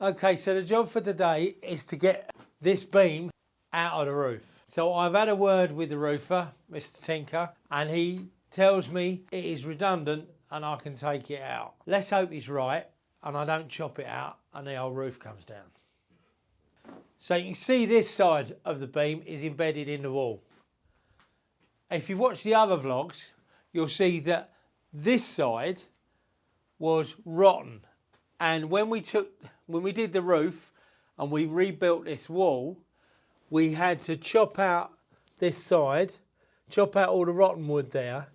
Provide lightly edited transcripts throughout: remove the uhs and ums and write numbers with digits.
Okay, so the job for today is to get this beam out of the roof. So I've had a word with the roofer, Mr. Tinker, and he tells me it is redundant and I can take it out. Let's hope he's right and I don't chop it out and the whole roof comes down. So you can see this side of the beam is embedded in the wall. If you watch the other vlogs, you'll see that this side was rotten. And when we did the roof and we rebuilt this wall, we had to chop out this side, chop out all the rotten wood there,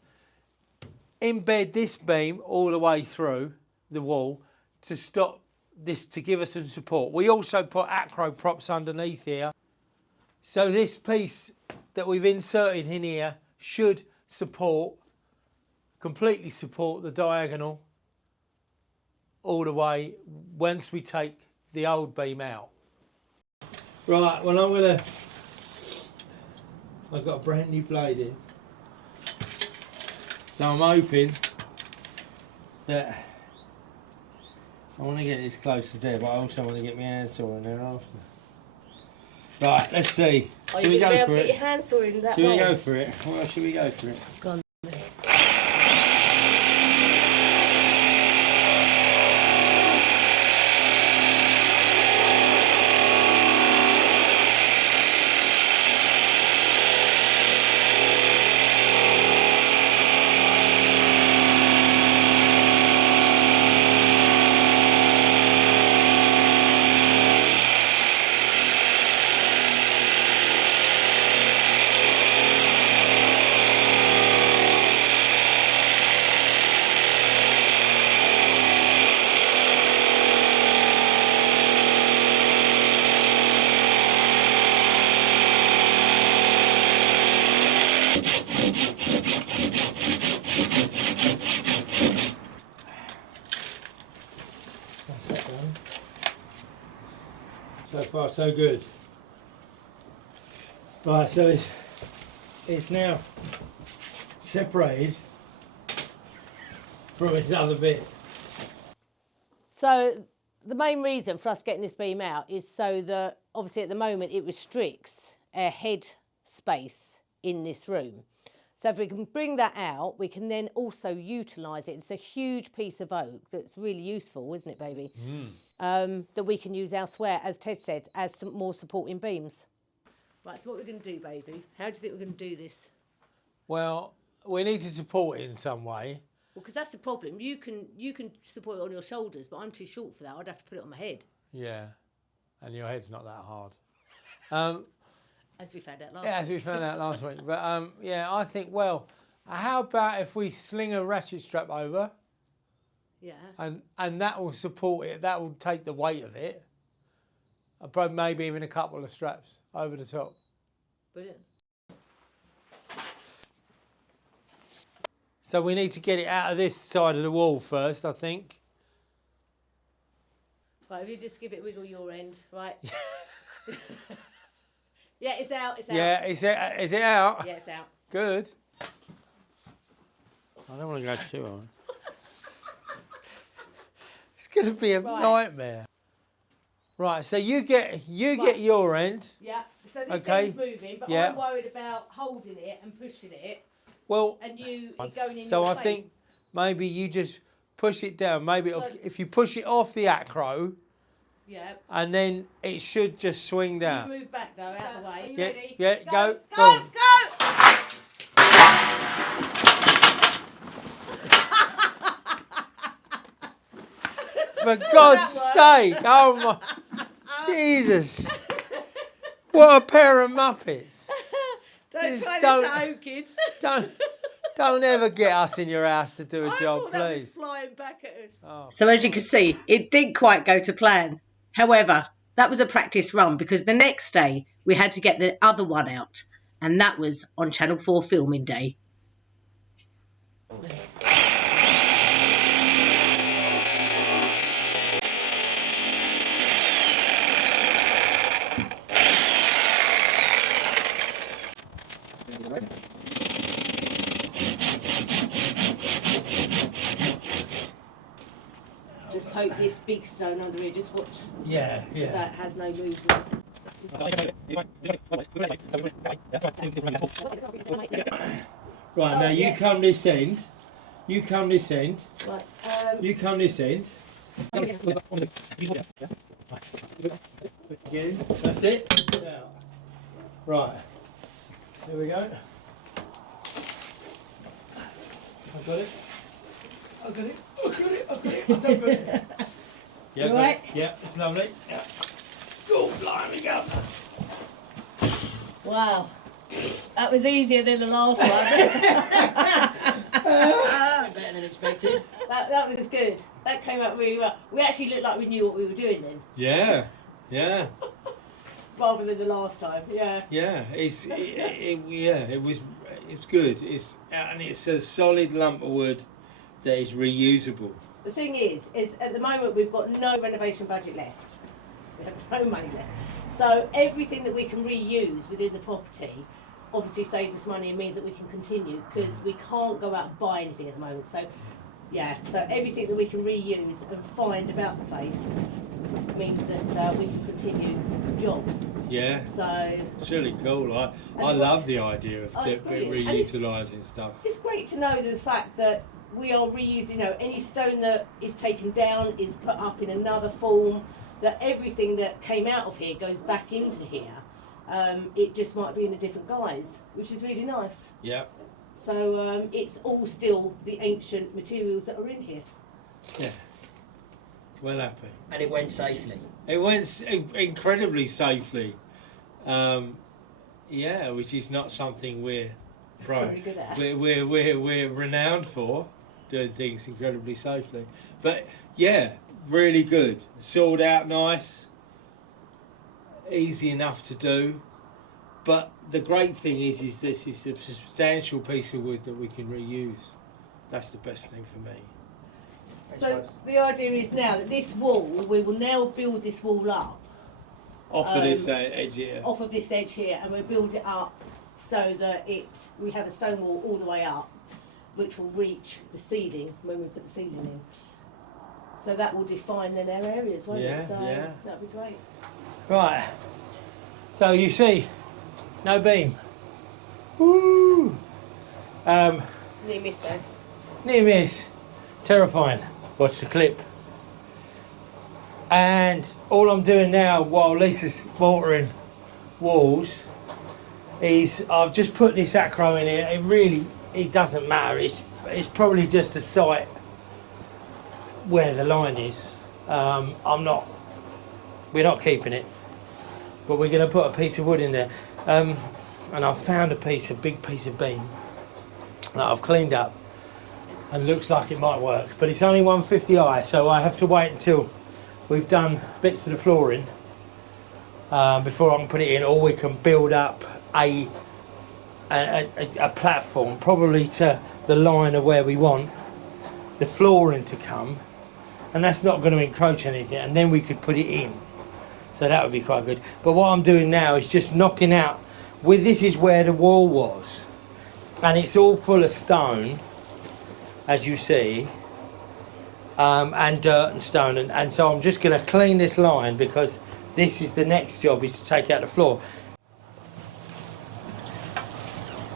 embed this beam all the way through the wall to stop this, to give us some support. We also put acro props underneath here. So this piece that we've inserted in here should completely support the diagonal all the way once we take the old beam out. Right, well I've got a brand new blade in. So I'm hoping that I want to get this close to there, but I also want to get my hand saw in there after. Right, let's see. Are Should you we going to be go able for to it? get your hand saw in that Should way? we go for it? Well, should we go for it? Go on. That's that done. So far so good. Right, so it's now separated from its other bit. So the main reason for us getting this beam out is so that obviously at the moment it restricts our head space in this room. So if we can bring that out, we can then also utilise it. It's a huge piece of oak that's really useful, isn't it, baby? That we can use elsewhere, as Ted said, as some more supporting beams. Right, so what we're going to do, baby? How do you think we're going to do this? Well, we need to support it in some way. Well, because that's the problem. You can support it on your shoulders, but I'm too short for that. I'd have to put it on my head. Yeah, and your head's not that hard. As we found out last Yeah, as we found out last week. But yeah, I think, well, how about if we sling a ratchet strap over? Yeah. And that will support it. That will take the weight of it. And probably maybe even a couple of straps over the top. Brilliant. So we need to get it out of this side of the wall first, I think. Right, if you just give it a wiggle your end, right? Yeah, it's out, it's out. Yeah, is it out? Yeah, it's out. Good. I don't want to go too hard. It's going to be a nightmare. Right, so you get your end. Yeah, so this Okay. end's moving, but Yeah. I'm worried about holding it and pushing it, Well, and it going in so your I face. think maybe you just push it down. Maybe So- if you push it off the acro, Yeah. and then it should just swing down. You move back though, out of the way. Are you Yeah, ready? yeah, go, Go! boom. For God's sake! Oh my, Jesus! What a pair of muppets! Don't Just try don't- this at home, kids. Don't ever get us in your house to do a I job, thought that was please. flying back at us. Oh. So as you can see, it didn't quite go to plan. However, that was a practice run because the next day we had to get the other one out, and that was on Channel 4 filming day. coat this big stone under here. Just watch. Yeah, yeah. That has no movement. Right, now you come this end. You come this end. Right, You come this end. Again, that's it. Now, right. There we go. I got it. I got it. I got it. I got it. I got it. Yeah, You right? Yeah, it's lovely. Yeah. Oh, blimey, go. Wow, that was easier than the last one. Better than expected. That was good. That came out really well. We actually looked like we knew what we were doing then, Yeah, yeah, rather than the last time. Yeah. yeah. It was good. It's a solid lump of wood that is reusable. The thing is at the moment we've got no renovation budget left. We have no money left. So everything that we can reuse within the property obviously saves us money and means that we can continue, because we can't go out and buy anything at the moment. So yeah, so everything that we can reuse and find about the place means that we can continue jobs. Yeah, So it's really cool. I And love the idea of it's brilliant. And it's- reutilising stuff. it's great to know the fact that we are reusing, any stone that is taken down is put up in another form, that everything that came out of here goes back into here. It just might be in a different guise, which is really nice. Yeah, So it's all still the ancient materials that are in here. yeah. Well happy. And it went safely. It went incredibly safely. Yeah, which is not something we're Very good at. we're renowned for, doing things incredibly safely. But yeah, really good. Sawed out nice, easy enough to do. But the great thing is this is a substantial piece of wood that we can reuse. That's the best thing for me. So the idea is now that this wall, we will now build this wall up Off of this edge here. off of this edge here, and we'll build it up so that we have a stone wall all the way up, which will reach the ceiling when we put the ceiling in. So that will define then our areas, won't Yeah, it? So yeah. that'd be great. Right. So you see, no beam. Woo! Near miss though. Near miss. Terrifying. Watch the clip. And all I'm doing now while Lisa's watering walls is I've just put this acro in here. It doesn't matter. It's probably just a site where the line is. We're not keeping it, but we're going to put a piece of wood in there. And I've found a big piece of beam that I've cleaned up and looks like it might work, but it's only 150i, so I have to wait until we've done bits of the flooring before I can put it in, or we can build up a platform, probably to the line of where we want the flooring to come, and that's not going to encroach anything, and then we could put it in. So that would be quite good. But what I'm doing now is just knocking out, this is where the wall was, and it's all full of stone, as you see, and dirt and stone, and so I'm just going to clean this line, because this is the next job, is to take out the floor.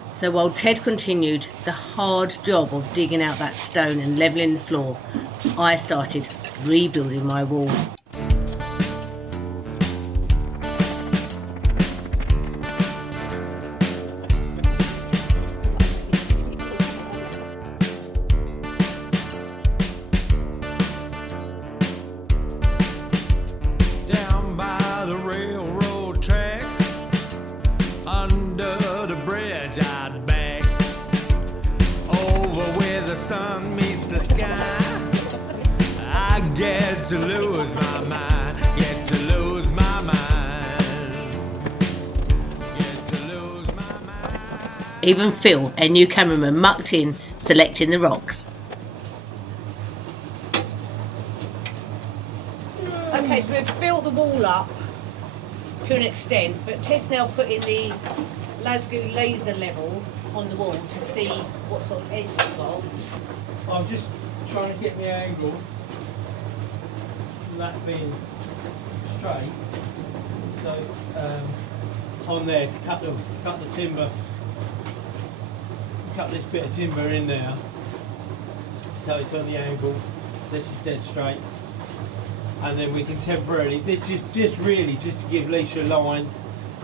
So while Ted continued the hard job of digging out that stone and levelling the floor, I started rebuilding my wall. Down by the railroad track, under the bridge I'd back, over where the sun meets the sky. I get to lose my mind, get to lose my mind, get to lose my mind. Even Phil, our new cameraman, mucked in, selecting the rocks. Okay, so we've built the wall up to an extent, but Ted's now putting the Lasgo laser level on the wall to see what sort of edge we've got. I'm just trying to get my angle. that being straight, so on there to cut the timber, cut this bit of timber in there, so it's on the angle. This is dead straight, and then we can temporarily. This is just really just to give Lisa a line,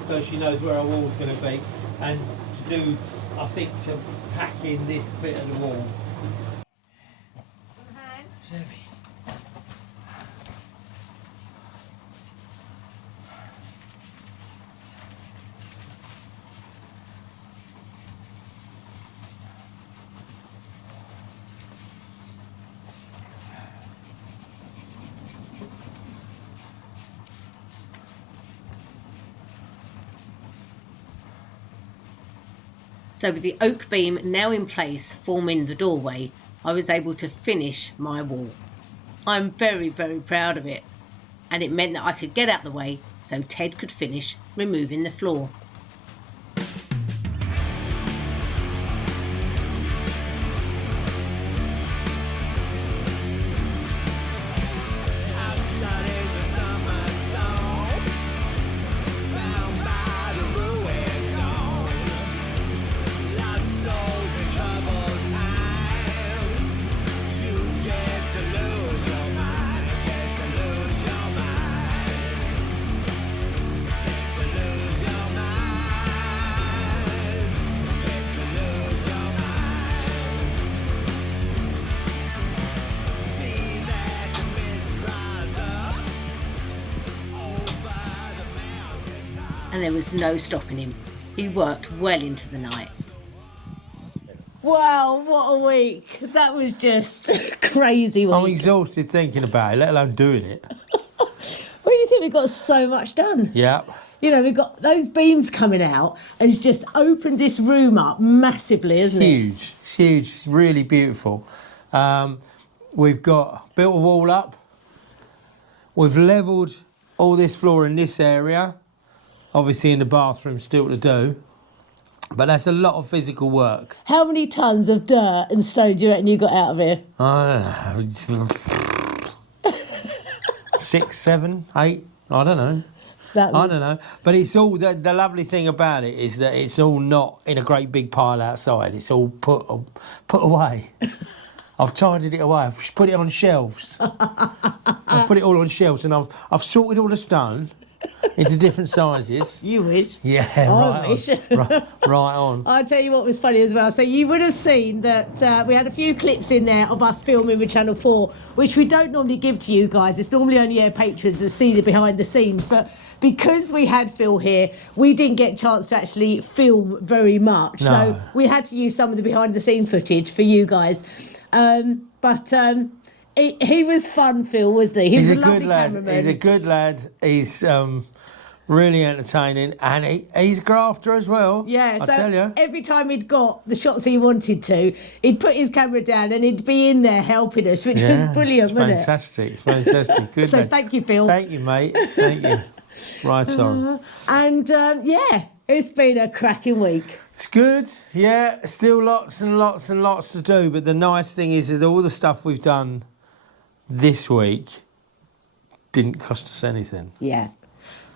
so she knows where our wall's going to be, and to do, I think, to pack in this bit of the wall. So with the oak beam now in place forming the doorway, I was able to finish my wall. I'm very, very proud of it. And it meant that I could get out the way so Ted could finish removing the floor. And there was no stopping him. He worked well into the night. Wow, what a week. That was just a crazy week. I'm exhausted thinking about it, let alone doing it. Really think we got so much done. Yeah. You know, we've got those beams coming out and it's just opened this room up massively, isn't it? Huge, it's huge, it's really beautiful. We've got built a wall up. We've levelled all this floor in this area. Obviously in the bathroom still to do. But that's a lot of physical work. How many tons of dirt and stone do you reckon you got out of here? I don't know. 6, 7, 8, I don't know. I don't know. But it's all, the lovely thing about it is that it's all not in a great big pile outside. It's all put away. I've tidied it away. I've put it on shelves. I've put it all on shelves and I've sorted all the stone into different sizes. You wish. Yeah, I wish. right on. I'll tell you what was funny as well. So you would have seen that we had a few clips in there of us filming with Channel 4, which we don't normally give to you guys. It's normally only our patrons that see the behind the scenes. But because we had Phil here, we didn't get a chance to actually film very much. No. So we had to use some of the behind the scenes footage for you guys. He was fun, Phil, wasn't he? He was a lovely good lad. cameraman. He's a good lad. He's really entertaining, and he's a grafter as well. Yeah, I so tell you. every time he'd got the shots he wanted to, he'd put his camera down and he'd be in there helping us, which was brilliant, it's wasn't fantastic, fantastic. Good. So lad. thank you, Phil. Thank you, mate. Thank you. Right on. And yeah, it's been a cracking week. It's good. Yeah, still lots and lots and lots to do. But the nice thing is that all the stuff we've done this week didn't cost us anything. Yeah.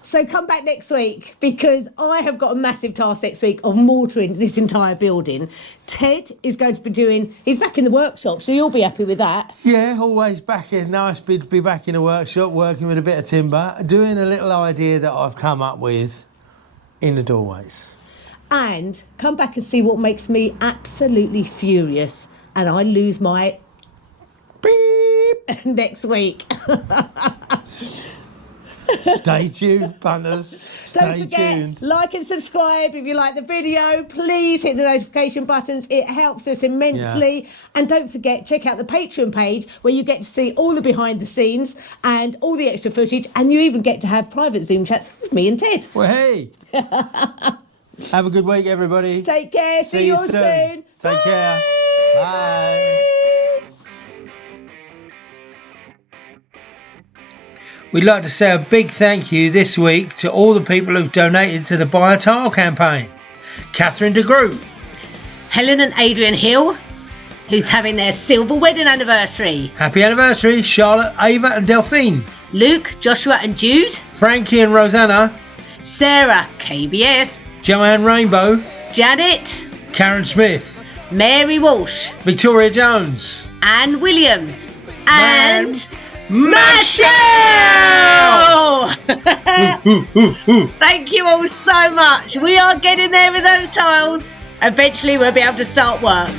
So come back next week because I have got a massive task next week of mortaring this entire building. Ted is going to be he's back in the workshop, so you'll be happy with that. Yeah, always back in. Nice to be back in the workshop, working with a bit of timber, doing a little idea that I've come up with in the doorways. And come back and see what makes me absolutely furious and I lose my beep next week. Stay tuned, punters. Don't forget, like and subscribe if you like the video. Please hit the notification buttons. It helps us immensely. Yeah. And don't forget, check out the Patreon page where you get to see all the behind the scenes and all the extra footage. And you even get to have private Zoom chats with me and Ted. Well, hey. Have a good week, everybody. Take care. See you all soon. Take care. Bye. We'd like to say a big thank you this week to all the people who've donated to the Buy a Tile campaign. Catherine de Groot. Helen and Adrian Hill, who's having their silver wedding anniversary. Happy anniversary, Charlotte, Ava and Delphine. Luke, Joshua and Jude, Frankie and Rosanna, Sarah, KBS, Joanne Rainbow, Janet, Karen Smith, Mary Walsh, Victoria Jones, Anne Williams, Man. and Michelle! Thank you all so much. We are getting there with those tiles. Eventually we'll be able to start work.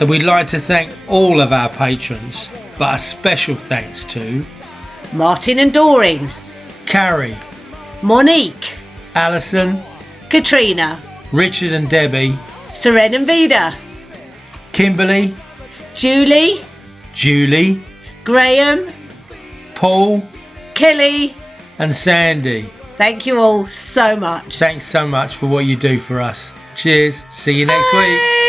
So we'd like to thank all of our patrons, but a special thanks to Martin and Doreen, Carrie, Monique, Alison, Katrina, Richard and Debbie, Seren and Vida, Kimberly, Julie, Julie, Graham, Paul Kelly. and Sandy. Thank you all so much. Thanks so much for what you do for us. Cheers. See you next week.